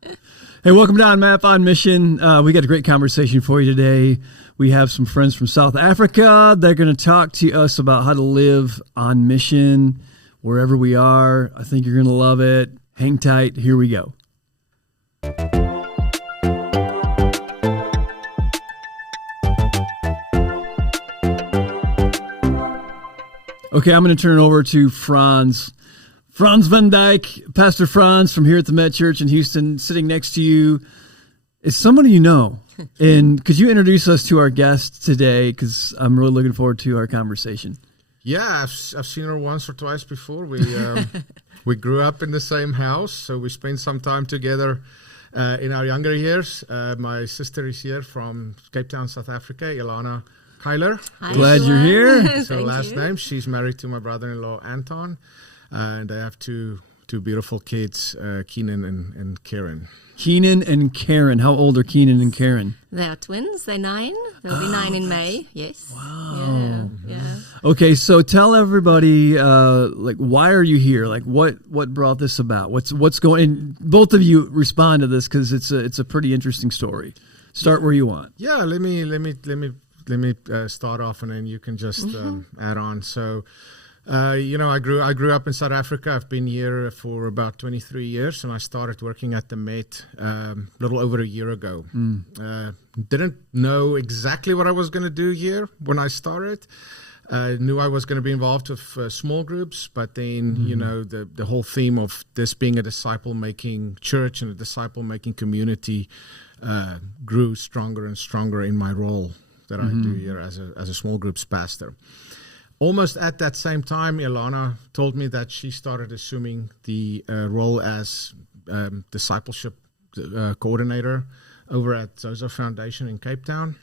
Hey, welcome to On Map on Mission. We got a great conversation for you today. We have some friends from South Africa. They're going to talk to us about how to live on mission wherever we are. I think you're going to love it. Hang tight. Here we go. Okay, I'm going to turn it over to Franz. Franz van Dyke, Pastor Franz from here at the Met Church in Houston, sitting next to you is somebody you know. And could you introduce us to our guest today? Because I'm really looking forward to our conversation. Yeah, I've seen her once or twice before. We grew up in the same house, so we spent some time together in our younger years. My sister is here from Cape Town, South Africa, Elona Cuyler. Hi, glad you're here. That's her last name. She's married to my brother-in-law, Anton. And I have two beautiful kids, Keenan and Karen. Keenan and Karen. How old are Keenan and Karen? They are twins. They're 9. They'll be 9 in May. Yes. Wow. Yeah. Okay, so tell everybody, why are you here? Like, what brought this about? What's going? And both of you respond to this because it's a pretty interesting story. Start where you want. Yeah. Let me start off, and then you can just add on. So. I grew up in South Africa. I've been here for about 23 years, and I started working at the Met a little over a year ago. Didn't know exactly what I was going to do here when I started. Knew I was going to be involved with small groups, but then, the whole theme of this being a disciple-making church and a disciple-making community grew stronger and stronger in my role that I do here as a small groups pastor. Almost at that same time, Elana told me that she started assuming the role as discipleship coordinator over at Sozo Foundation in Cape Town.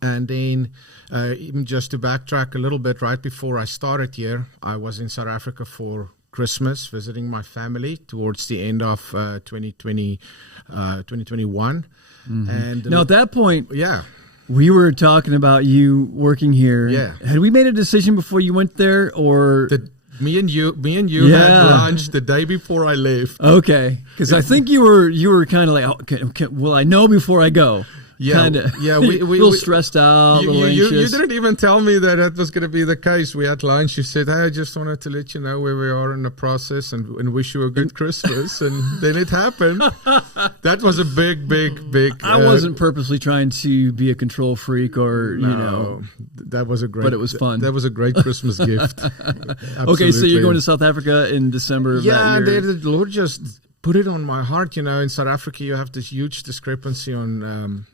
And then even just to backtrack a little bit, right before I started here, I was in South Africa for Christmas, visiting my family towards the end of 2021. And now at that point... Yeah. We were talking about you working here. Yeah. Had we made a decision before you went there, or me and you had lunch the day before I left? Okay, because I think you were kind of like, okay, well, I know before I go. Yeah, we a little stressed out, a little anxious. You didn't even tell me that was going to be the case. We had lunch. You said, "Hey, I just wanted to let you know where we are in the process and wish you a good Christmas." And then it happened. That was a big. I wasn't purposely trying to be a control freak or That was a great. But it was fun. That was a great Christmas gift. Okay, so you're going to South Africa in December of that year. The Lord just put it on my heart. In South Africa, you have this huge discrepancy on.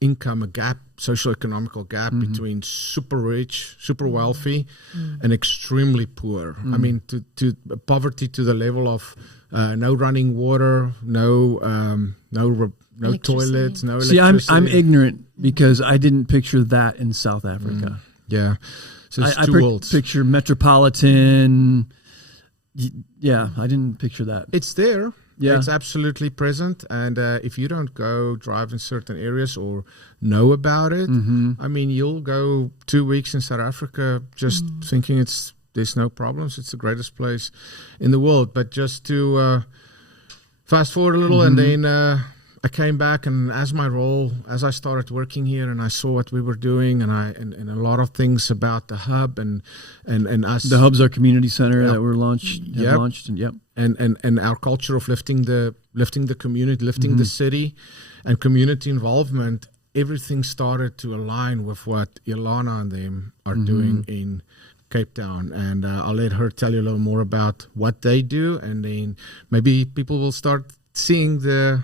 Income, a gap, socio-economical gap between super rich, super wealthy, and extremely poor. I mean, to poverty to the level of no running water, no toilets, no electricity. See, I'm ignorant because I didn't picture that in South Africa. Yeah, so it's I two worlds. Picture metropolitan. Yeah, I didn't picture that. It's there. Yeah. It's absolutely present, and if you don't go drive in certain areas or know about it, I mean, you'll go 2 weeks in South Africa just thinking there's no problems. It's the greatest place in the world. But just to fast forward a little, and then I came back, and as I started working here, and I saw what we were doing, and a lot of things about the hub and us. The hub's our community center that we're launched. And our culture of lifting the community, lifting the city, and community involvement. Everything started to align with what Elana and them are doing in Cape Town, and I'll let her tell you a little more about what they do, and then maybe people will start seeing the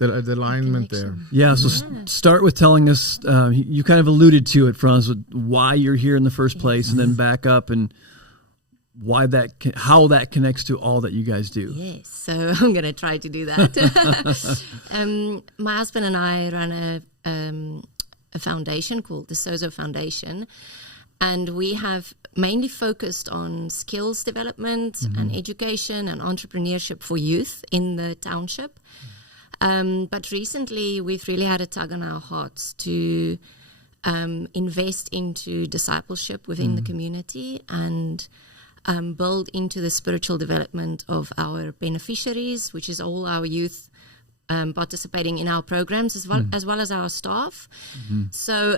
alignment there. Yeah, so start with telling us, you kind of alluded to it, Franz, with why you're here in the first place, and then back up and how that connects to all that you guys do. Yes, so I'm going to try to do that. My husband and I run a foundation called the Sozo Foundation, and we have mainly focused on skills development and education and entrepreneurship for youth in the township. But recently, we've really had a tug on our hearts to invest into discipleship within the community. And build into the spiritual development of our beneficiaries, which is all our youth participating in our programs as well as our staff. So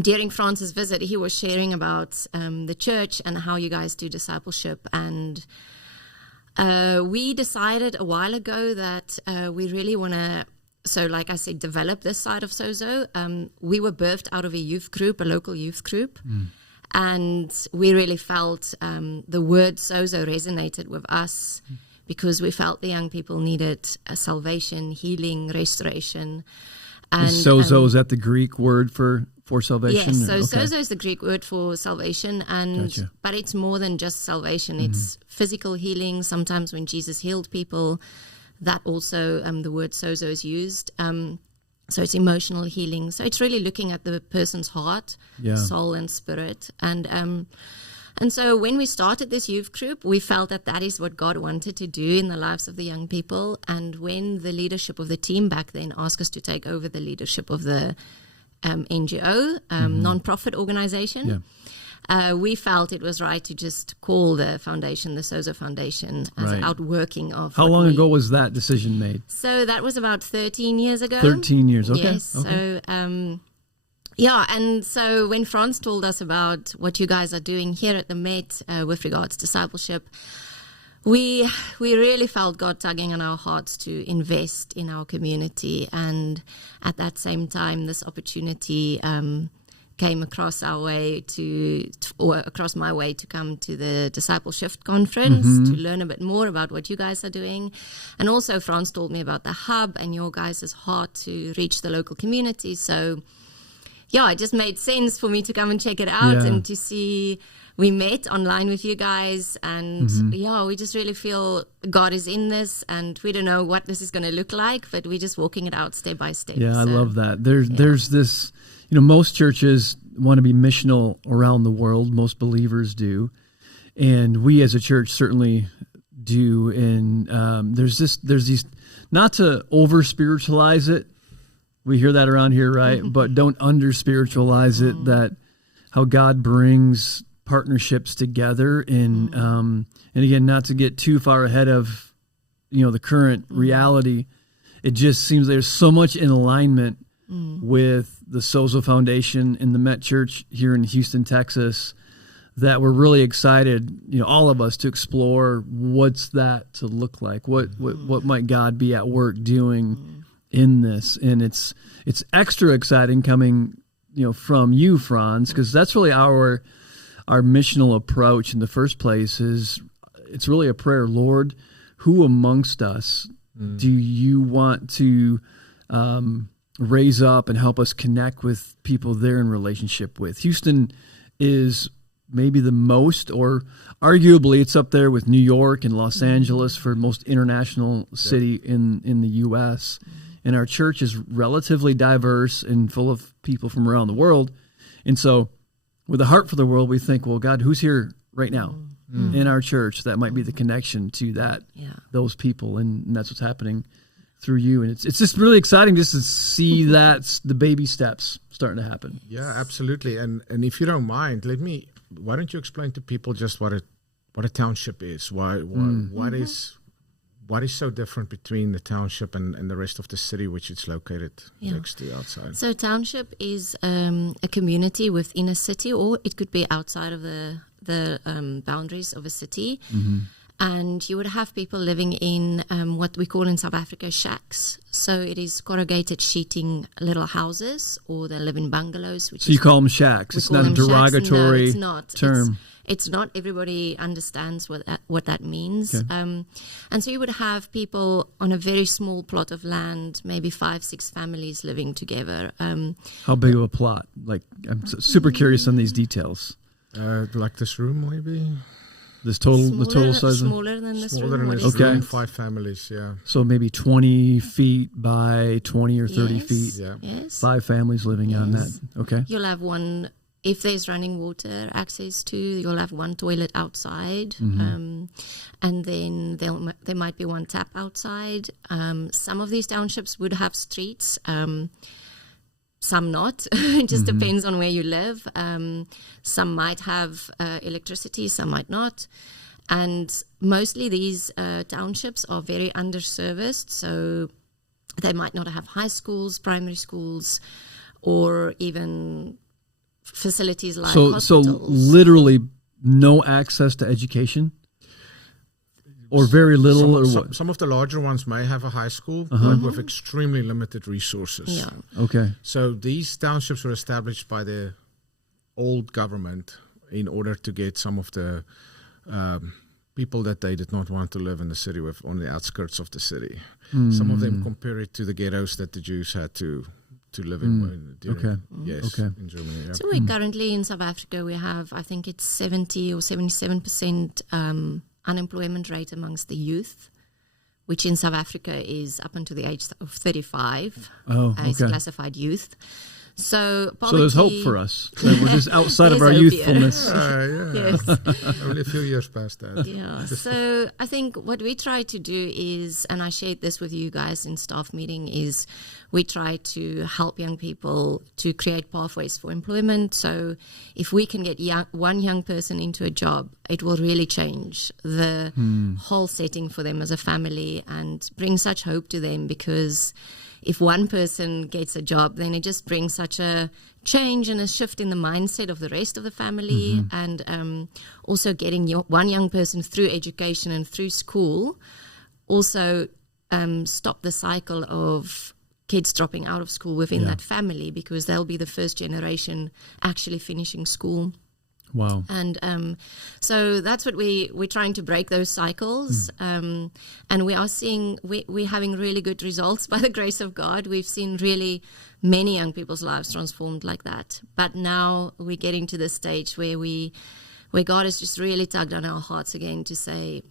during France's visit, he was sharing about the church and how you guys do discipleship. And we decided a while ago that we really want to, so like I said, develop this side of Sozo. We were birthed out of a youth group, a local youth group. And we really felt the word Sozo resonated with us because we felt the young people needed salvation, healing, restoration. And Sozo, is that the Greek word for salvation? Yes, so Sozo is the Greek word for salvation, and but it's more than just salvation. It's physical healing. Sometimes when Jesus healed people, that also the word Sozo is used. So it's emotional healing. So it's really looking at the person's heart, soul, and spirit. And so when we started this youth group, we felt that that is what God wanted to do in the lives of the young people. And when the leadership of the team back then asked us to take over the leadership of the NGO, non-profit organization, we felt it was right to just call the foundation the Sozo Foundation as an outworking of. How long ago was that decision made? So that was about 13 years ago. 13 years, okay. Yes, okay. So and so when Franz told us about what you guys are doing here at the Met with regards to discipleship, we really felt God tugging on our hearts to invest in our community. And at that same time, this opportunity came across our way or across my way to come to the Discipleship conference to learn a bit more about what you guys are doing. And also Franz told me about the hub and your guys' heart to reach the local community. So it just made sense for me to come and check it out and to see. We met online with you guys, and we just really feel God is in this, and we don't know what this is going to look like, but we're just walking it out step by step. Yeah, so, I love that. There's this, most churches want to be missional around the world. Most believers do, and we as a church certainly do. And there's these, not to over spiritualize it. We hear that around here, right? But don't under spiritualize it. That how God brings partnerships together, and again, not to get too far ahead of the current reality. It just seems there's so much in alignment with the Sozo Foundation and the Met Church here in Houston, Texas, that we're really excited, all of us, to explore what's that to look like. What might God be at work doing in this? And it's extra exciting coming from you, Franz, because that's really our missional approach in the first place. It's really a prayer. Lord, who amongst us do you want to raise up and help us connect with people they're in relationship with? Houston is maybe the most, or arguably it's up there with New York and Los Angeles for most international city in the U.S. And our church is relatively diverse and full of people from around the world. And so with a heart for the world, we think, well, God, who's here right now in our church that might be the connection to those people? And that's what's happening through you. And it's just really exciting just to see that the baby steps starting to happen. Yeah, absolutely. And if you don't mind, why don't you explain to people just what a township is? What is so different between the township and the rest of the city, which it's located next to outside? So township is a community within a city, or it could be outside of the boundaries of a city. And you would have people living in what we call in South Africa shacks. So it is corrugated sheeting little houses, or they live in bungalows. So you call them shacks. It's not a derogatory term. It's not. Everybody understands what that means. Okay. And so you would have people on a very small plot of land, maybe 5-6 families living together. How big of a plot? Like, I'm super curious on these details. Like this room, maybe? The total size? Smaller than this room. Smaller than this room, 5 families, yeah. So maybe 20 feet by 20 or 30 feet. Yeah. Yes. 5 families living on that. Okay. You'll have one. If there's running water access to, you'll have one toilet outside, and then there might be one tap outside. Some of these townships would have streets. some not. It just depends on where you live. Some might have electricity, some might not. And mostly these townships are very underserviced, so they might not have high schools, primary schools, or even facilities like hospitals. So literally no access to education? Or very little, or what? Some of the larger ones may have a high school, but with extremely limited resources. Yeah. Okay. So these townships were established by the old government in order to get some of the people that they did not want to live in the city with on the outskirts of the city. Some of them compare it to the ghettos that the Jews had to live in during, in Germany. Yeah. So we currently in South Africa, we have, I think it's 70 or 77% unemployment rate amongst the youth, which in South Africa is up until the age of 35 as classified youth. So there's hope for us. We're just outside of our youthfulness. Yes. Only a few years past that. Yeah. So I think what we try to do is, and I shared this with you guys in staff meeting, is we try to help young people to create pathways for employment. So if we can get one young person into a job, it will really change the whole setting for them as a family and bring such hope to them, because if one person gets a job, then it just brings such a change and a shift in the mindset of the rest of the family. And also getting one young person through education and through school also stop the cycle of kids dropping out of school within that family, because they'll be the first generation actually finishing school. Wow. And so that's what we're trying to break those cycles. And we are seeing, we're having really good results by the grace of God. We've seen really many young people's lives transformed like that. But now we're getting to the stage where God has just really tugged on our hearts again to say,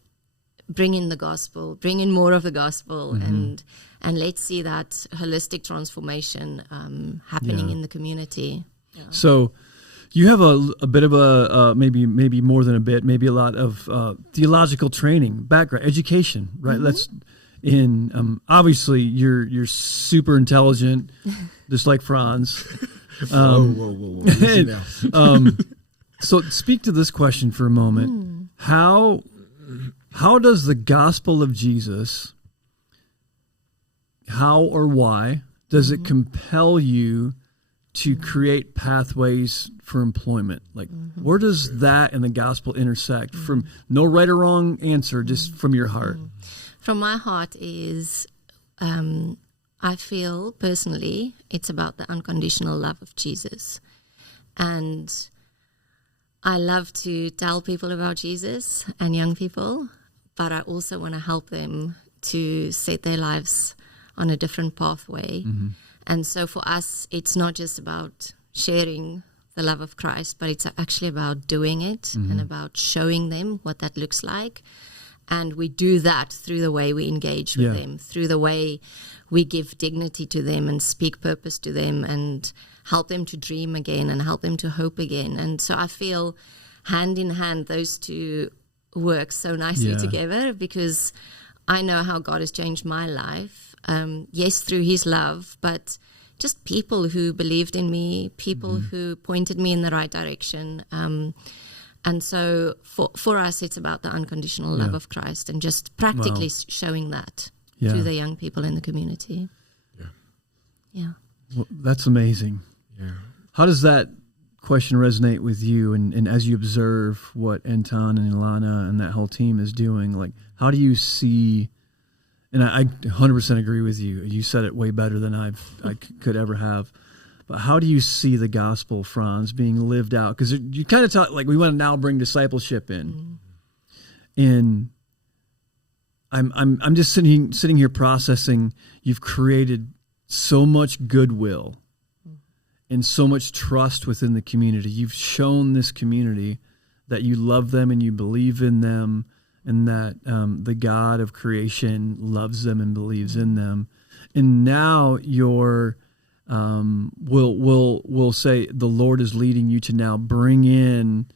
bring in the gospel, bring in more of the gospel, and let's see that holistic transformation happening in the community. Yeah. So you have a bit of a maybe more than a bit, maybe a lot of theological training, background, education, right? Let's obviously you're super intelligent, just like Franz. Whoa. Easy now. So speak to this question for a moment. How does the gospel of Jesus, how or why does it compel you to create pathways for employment? Like, where does that and the gospel intersect? From no right or wrong answer, just from your heart. From my heart is, I feel personally, it's about the unconditional love of Jesus. And I love to tell people about Jesus and young people, but I also want to help them to set their lives on a different pathway. And so for us, it's not just about sharing the love of Christ, but it's actually about doing it and about showing them what that looks like. And we do that through the way we engage with them, through the way we give dignity to them and speak purpose to them and help them to dream again and help them to hope again. And so I feel hand in hand, those two work so nicely together, because I know how God has changed my life. Yes, through his love, but just people who believed in me, people who pointed me in the right direction. And so for us, it's about the unconditional love of Christ and just practically showing that to the young people in the community. Yeah. Well, that's amazing. Yeah. How does that question resonate with you? And as you observe what Anton and Elana and that whole team is doing, like, how do you see... And I 100% agree with you. You said it way better than I could ever have. But how do you see the gospel, Franz, being lived out? Because you kind of talk like we want to now bring discipleship in, and I'm just sitting here processing. You've created so much goodwill and so much trust within the community. You've shown this community that you love them and you believe in them, and that the God of creation loves them and believes in them. And now we'll say the Lord is leading you to now bring in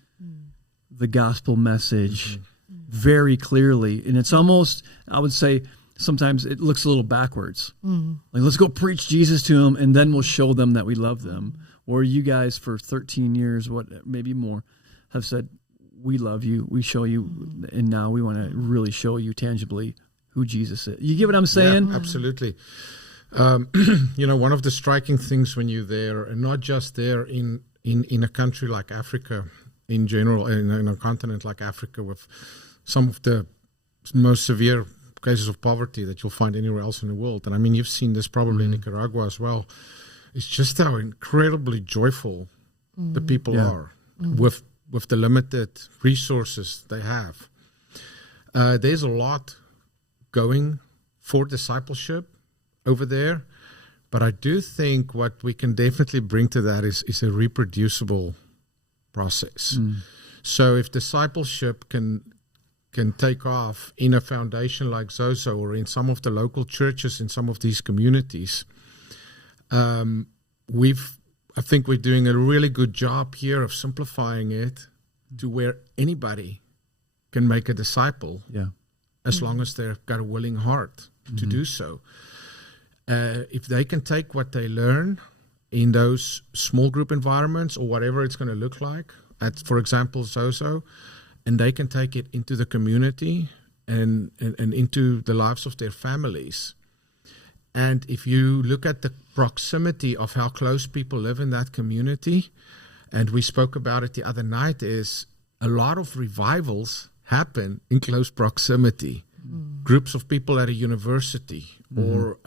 the gospel message very clearly. And it's almost, I would say, sometimes it looks a little backwards. Like, let's go preach Jesus to them, and then we'll show them that we love them. Or you guys for 13 years, maybe more, have said, we love you, we show you, and now we want to really show you tangibly who Jesus is. You get what I'm saying? Yeah, absolutely. One of the striking things when you're there, and not just there in a country like Africa in general, in a continent like Africa with some of the most severe cases of poverty that you'll find anywhere else in the world. And I mean, you've seen this probably in Nicaragua as well. It's just how incredibly joyful the people are with the limited resources they have. There's a lot going for discipleship over there, but I do think what we can definitely bring to that is a reproducible process. So if discipleship can take off in a foundation like Sozo or in some of the local churches in some of these communities, I think we're doing a really good job here of simplifying it to where anybody can make a disciple, as long as they've got a willing heart to do so. If they can take what they learn in those small group environments or whatever it's going to look like, for example, Sozo, and they can take it into the community and into the lives of their families. And if you look at the proximity of how close people live in that community, and we spoke about it the other night, is a lot of revivals happen in close proximity. Groups of people at a university or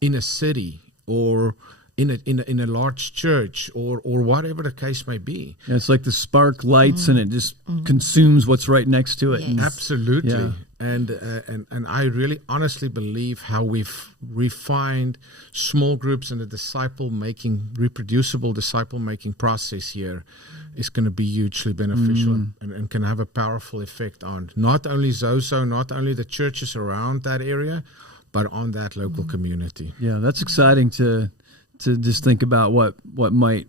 in a city or in a large church or whatever the case may be. Yeah, it's like the spark lights and it just consumes what's right next to it. Yes. Absolutely. Yeah. And I really honestly believe how we've refined small groups and the reproducible disciple-making process here is going to be hugely beneficial and can have a powerful effect on not only Sozo, not only the churches around that area, but on that local community. Yeah, that's exciting to just think about what might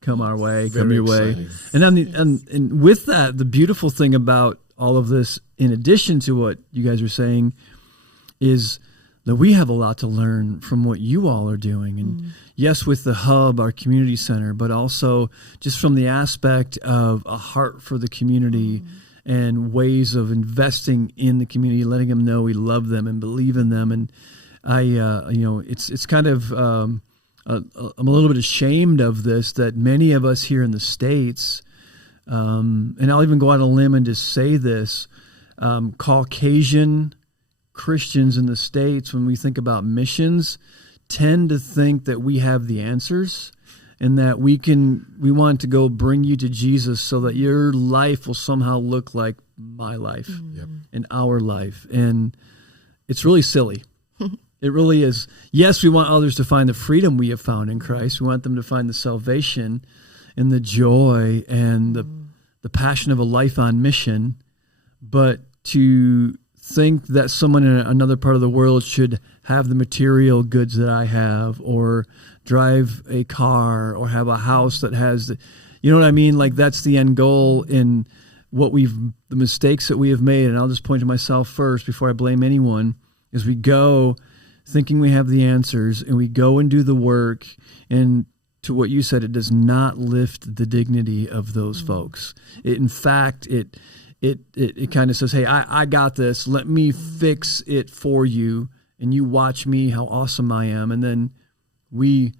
come our way, come your way. And with that, the beautiful thing about all of this, in addition to what you guys are saying, is that we have a lot to learn from what you all are doing. And yes, with the hub, our community center, but also just from the aspect of a heart for the community and ways of investing in the community, letting them know we love them and believe in them. And it's kind of, I'm a little bit ashamed of this, that many of us here in the States, and I'll even go out on a limb and just say this, Caucasian Christians in the States, when we think about missions, tend to think that we have the answers and that we want to go bring you to Jesus so that your life will somehow look like my life and our life. And it's really silly. It really is. Yes, we want others to find the freedom we have found in Christ. We want them to find the salvation and the joy and the passion of a life on mission. But to think that someone in another part of the world should have the material goods that I have, or drive a car, or have a house that has you know what I mean? Like, that's the end goal in the mistakes that we have made. And I'll just point to myself first before I blame anyone, is we go thinking we have the answers and we go and do the work. And to what you said, it does not lift the dignity of those folks. In fact, it kind of says, hey, I got this. Let me fix it for you. And you watch me, how awesome I am. And then I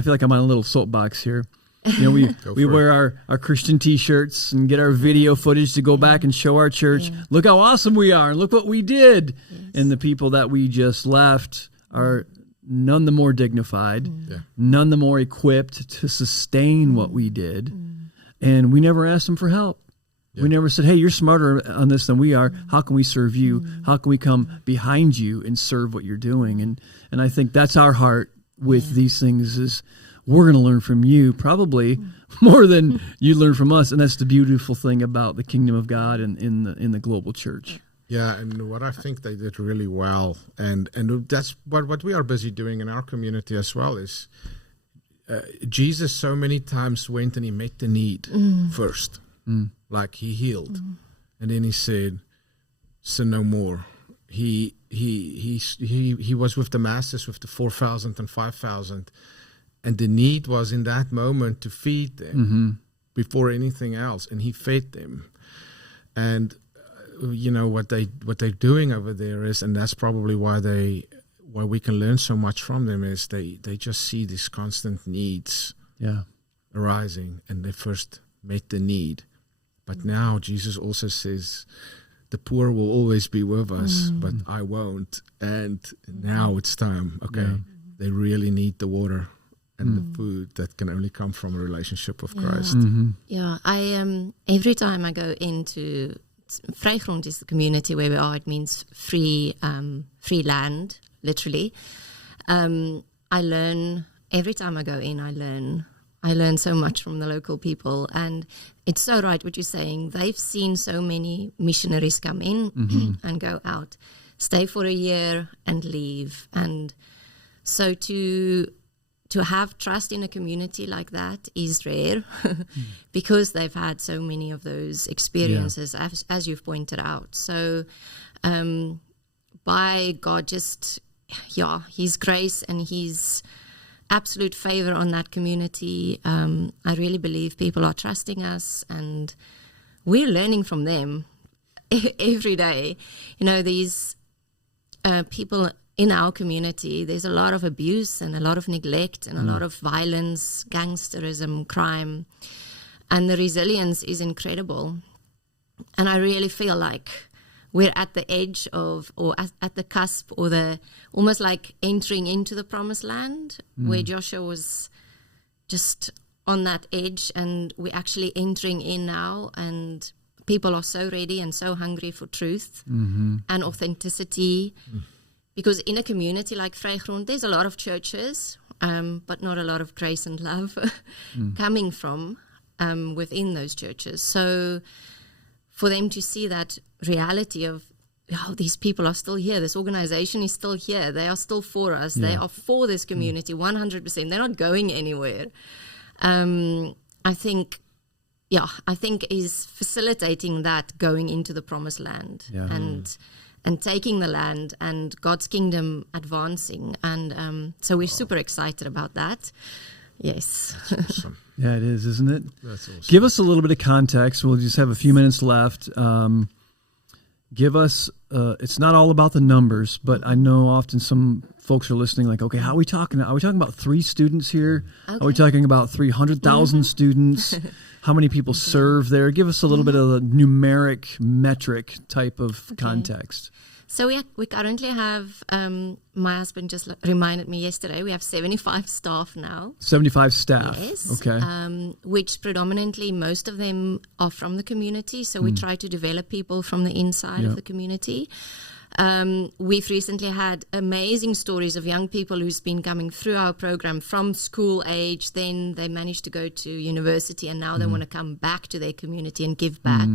feel like I'm on a little soapbox here. You know, we wear our Christian T-shirts and get our video footage to go back and show our church, look how awesome we are, and look what we did. Yes. And the people that we just left are none the more dignified, none the more equipped to sustain what we did. And we never asked them for help. We never said, hey, you're smarter on this than we are. How can we serve you? How can we come behind you and serve what you're doing? And I think that's our heart with these things, is we're going to learn from you probably more than you learn from us. And that's the beautiful thing about the kingdom of God and in the global church. Yeah, and what I think they did really well, and that's what we are busy doing in our community as well, is Jesus so many times went and he met the need first. Like, he healed. And then he said, sin no more. he was with the masses, with the 4,000 and 5,000, and the need was in that moment to feed them before anything else, and he fed them. And what they're doing over there is, and that's probably why we can learn so much from them, is they just see these constant needs arising, and they first met the need. But now Jesus also says, the poor will always be with us, but I won't. And now it's time. Okay, they really need the water and the food that can only come from a relationship with Christ. Yeah, I every time I go into Vrygrond is the community where we are. It means free land, literally. I learn every time I go in. I learn so much from the local people, and it's so right what you're saying. They've seen so many missionaries come in and go out, stay for a year and leave, and so to have trust in a community like that is rare because they've had so many of those experiences, as you've pointed out. So by God, His grace and His absolute favor on that community, I really believe people are trusting us, and we're learning from them every day. These people in our community, there's a lot of abuse and a lot of neglect and a lot of violence, gangsterism, crime, and the resilience is incredible. And I really feel like we're at the edge of, or at the cusp, or almost like entering into the promised land, where Joshua was just on that edge, and we're actually entering in now, and people are so ready and so hungry for truth and authenticity. Because in a community like Vrygrond, there's a lot of churches, but not a lot of grace and love coming from within those churches. So for them to see that reality of, these people are still here, this organization is still here, they are still for us, they are for this community 100%, they're not going anywhere. I think is facilitating that going into the promised land and taking the land and God's kingdom advancing. And so we're super excited about that. Yes. That's awesome. Yeah, it is, isn't it? That's awesome. Give us a little bit of context. We'll just have a few minutes left. Give us, it's not all about the numbers, but I know often some folks are listening like, okay, how are we talking? Are we talking about 3 students here? Okay. Are we talking about 300,000 students? How many people serve there? Give us a little bit of a numeric metric type of context. So we currently have, my husband just reminded me yesterday, we have 75 staff now. 75 staff. Yes. Okay. Which predominantly most of them are from the community. So we try to develop people from the inside of the community. We've recently had amazing stories of young people who's been coming through our program from school age, then they managed to go to university, and now they want to come back to their community and give back.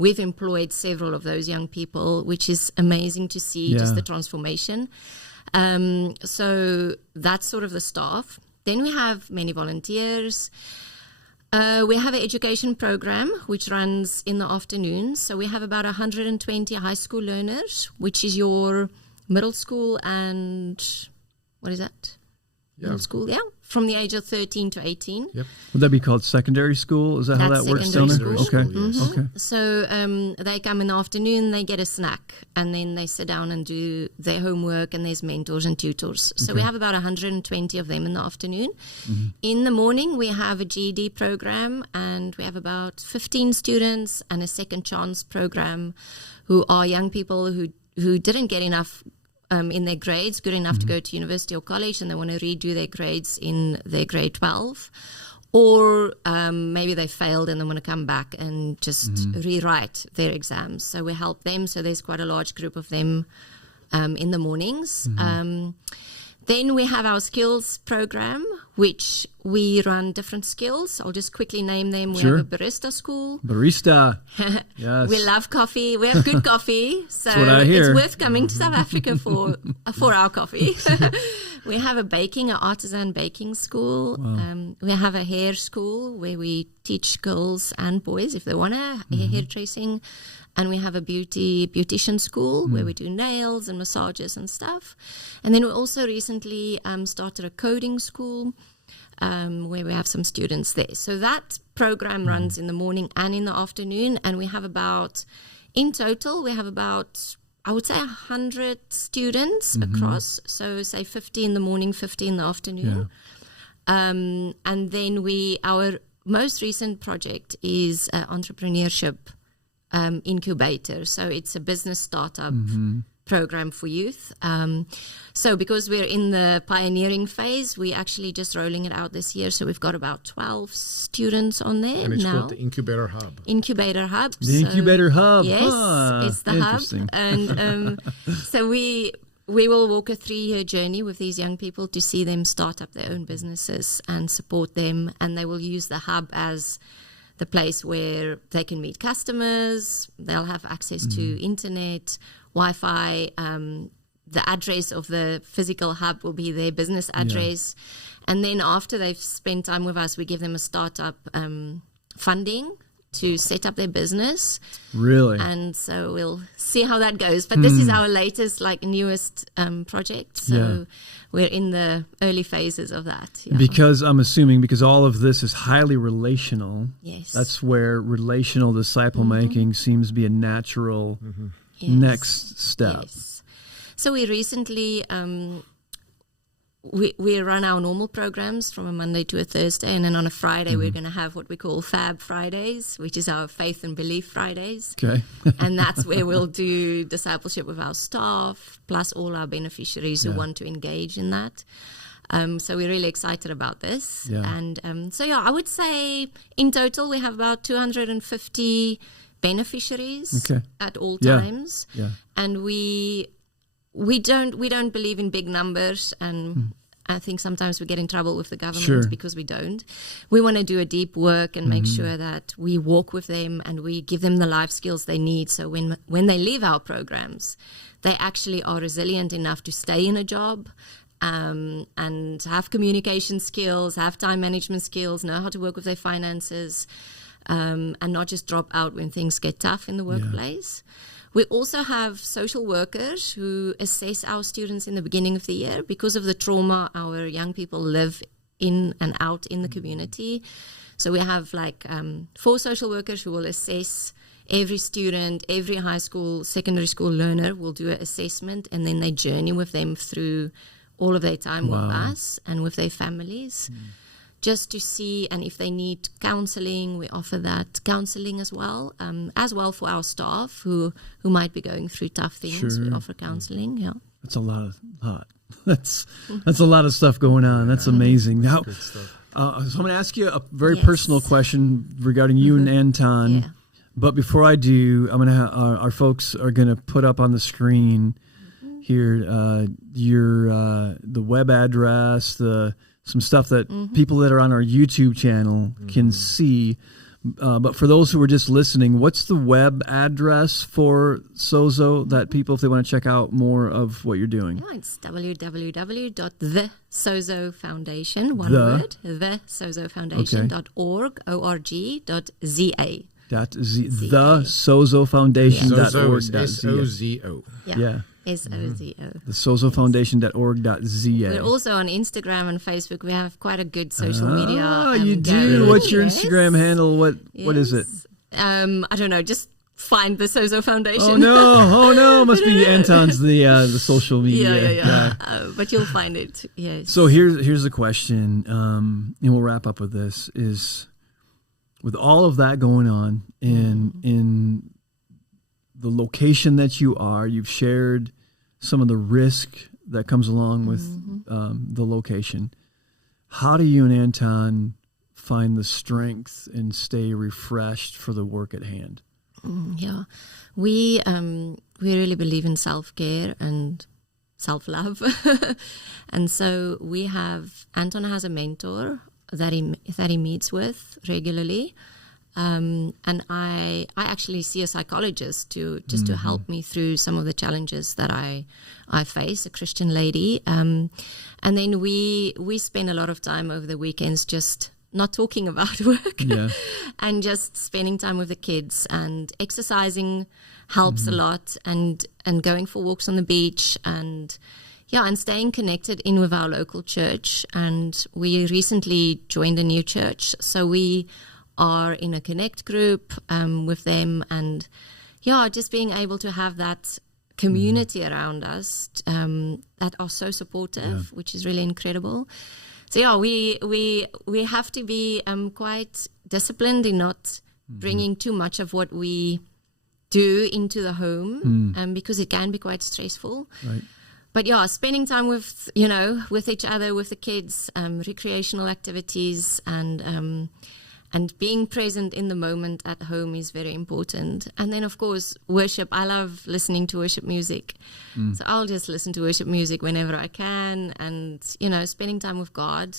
We've employed several of those young people, which is amazing to see, just the transformation. So that's sort of the staff. Then we have many volunteers. We have an education program which runs in the afternoons. So we have about 120 high school learners, which is your middle school and what is that? Middle school, from the age of 13 to 18. Yep. Would that be called secondary school? Is that how That's that works down secondary there? school. Okay. Okay. So they come in the afternoon, they get a snack, and then they sit down and do their homework, and there's mentors and tutors. So we have about 120 of them in the afternoon. In the morning, we have a GED program, and we have about 15 students, and a second chance program, who are young people who didn't get enough in their grades, good enough to go to university or college, and they want to redo their grades in their grade 12. Or maybe they failed and they want to come back and just rewrite their exams. So we help them. So there's quite a large group of them in the mornings. Then we have our skills program, which we run different skills. I'll just quickly name them. We Sure. have a barista school. Barista. Yes. We love coffee. We have good coffee. So what I hear. it's worth coming to South Africa for our coffee. We have an artisan baking school. We have a hair school where we teach girls and boys, if they want to, hairdressing. And we have a beautician school where we do nails and massages and stuff. And then we also recently started a coding school where we have some students there. So that program runs in the morning and in the afternoon. And we have in total, I would say 100 students across. So say 50 in the morning, 50 in the afternoon. Yeah. And then our most recent project is entrepreneurship incubator. So it's a business startup program for youth. So because we're in the pioneering phase, we actually just rolling it out this year. So we've got about 12 students on there And it's now. called the Incubator Hub. Incubator Hub. The Incubator Hub. Yes, it's the hub. And so we will walk a 3-year journey with these young people to see them start up their own businesses and support them. And they will use the hub as the place where they can meet customers. They'll have access to internet, Wi-Fi. The address of the physical hub will be their business address. Yeah. And then after they've spent time with us, we give them a startup funding to set up their business. Really? And so we'll see how that goes. But this is our latest, newest project. So we're in the early phases of that. Yeah. Because I'm assuming, because all of this is highly relational. Yes. That's where relational disciple making seems to be a natural next step. Yes. So we recently we run our normal programs from a Monday to a Thursday, and then on a Friday we're going to have what we call Fab Fridays, which is our faith and belief Fridays. Okay. And that's where we'll do discipleship with our staff, plus all our beneficiaries who want to engage in that. So we're really excited about this. Yeah. And I would say in total we have about 250 beneficiaries at all times. Yeah. And we don't believe in big numbers, and I think sometimes we get in trouble with the government because we don't. We want to do a deep work and make sure that we walk with them and we give them the life skills they need, so when they leave our programs, they actually are resilient enough to stay in a job and have communication skills, have time management skills, know how to work with their finances, and not just drop out when things get tough in the workplace. We also have social workers who assess our students in the beginning of the year. Because of the trauma our young people live in and out in the community. So we have 4 social workers who will assess every student, every high school, secondary school learner will do an assessment, and then they journey with them through all of their time with us and with their families. Just to see, and if they need counseling, we offer that counseling as well for our staff who might be going through tough things. We offer counseling. Yeah, that's a lot. That's a lot of stuff going on. That's amazing. Now, so I'm going to ask you a very personal question regarding you and Anton. Yeah. But before I do, I'm going to our folks are going to put up on the screen here your the web address, some stuff that people that are on our YouTube channel can see. But for those who are just listening, what's the web address for Sozo that people, if they want to check out more of what you're doing? Yeah, it's www.thesozofoundation, one word, thesozofoundation.org, O-R-G.za. The Sozo Foundation.org. S-O-Z-O. Yeah. S-O-Z-O. The SozoFoundation.org.za. We're also on Instagram and Facebook. We have quite a good social media. Oh, you do? What's your Instagram handle? What is it? I don't know. Just find the Sozo Foundation. Oh no! Must be Anton's the social media. Yeah. But you'll find it. Yes. So here's the question, and we'll wrap up with this: is with all of that going on in the location that you've shared some of the risk that comes along with the location. How do you and Anton find the strength and stay refreshed for the work at hand? We really believe in self-care, and self-love. And so Anton has a mentor that he meets with regularly. And I actually see a psychologist to help me through some of the challenges that I face, a Christian lady. And then we spend a lot of time over the weekends just not talking about work and just spending time with the kids, and exercising helps a lot, and going for walks on the beach, and staying connected in with our local church. And we recently joined a new church, so we are in a connect group with them, and just being able to have that community around us that are so supportive, which is really incredible. So we have to be quite disciplined in not bringing too much of what we do into the home, because it can be quite stressful. Right. But spending time with each other, with the kids, recreational activities, and being present in the moment at home is very important. And then, of course, worship. I love listening to worship music. So I'll just listen to worship music whenever I can. And, spending time with God.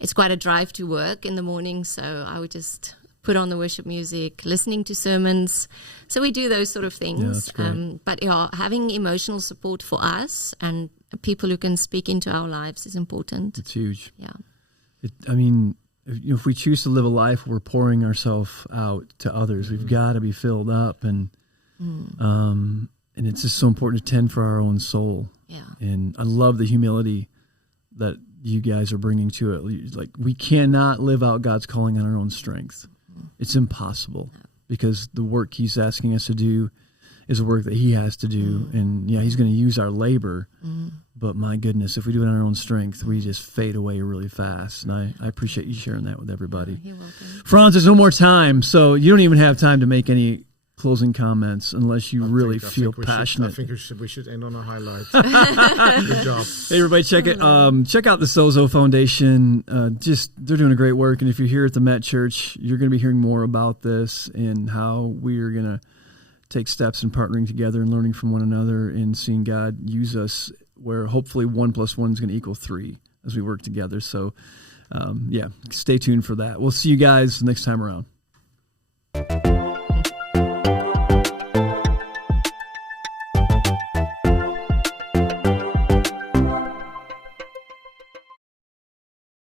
It's quite a drive to work in the morning, so I would just put on the worship music, listening to sermons. So we do those sort of things. Yeah, that's great. But having emotional support for us and people who can speak into our lives is important. It's huge. Yeah. If we choose to live a life where we're pouring ourselves out to others, we've got to be filled up, and it's just so important to tend for our own soul. Yeah. And I love the humility that you guys are bringing to it. Like, we cannot live out God's calling on our own strength. It's impossible, because the work He's asking us to do is a work that He has to do. And He's going to use our labor. But my goodness, if we do it on our own strength, we just fade away really fast. And I appreciate you sharing that with everybody. You're welcome. Franz, there's no more time, so you don't even have time to make any closing comments unless you really feel passionate. I think we should end on a highlight. Good job. Hey, everybody, check out the Sozo Foundation. They're doing a great work. And if you're here at the Met Church, you're going to be hearing more about this and how we are going to take steps in partnering together and learning from one another and seeing God use us, where hopefully 1 + 1 is going to equal 3 as we work together. So, stay tuned for that. We'll see you guys next time around.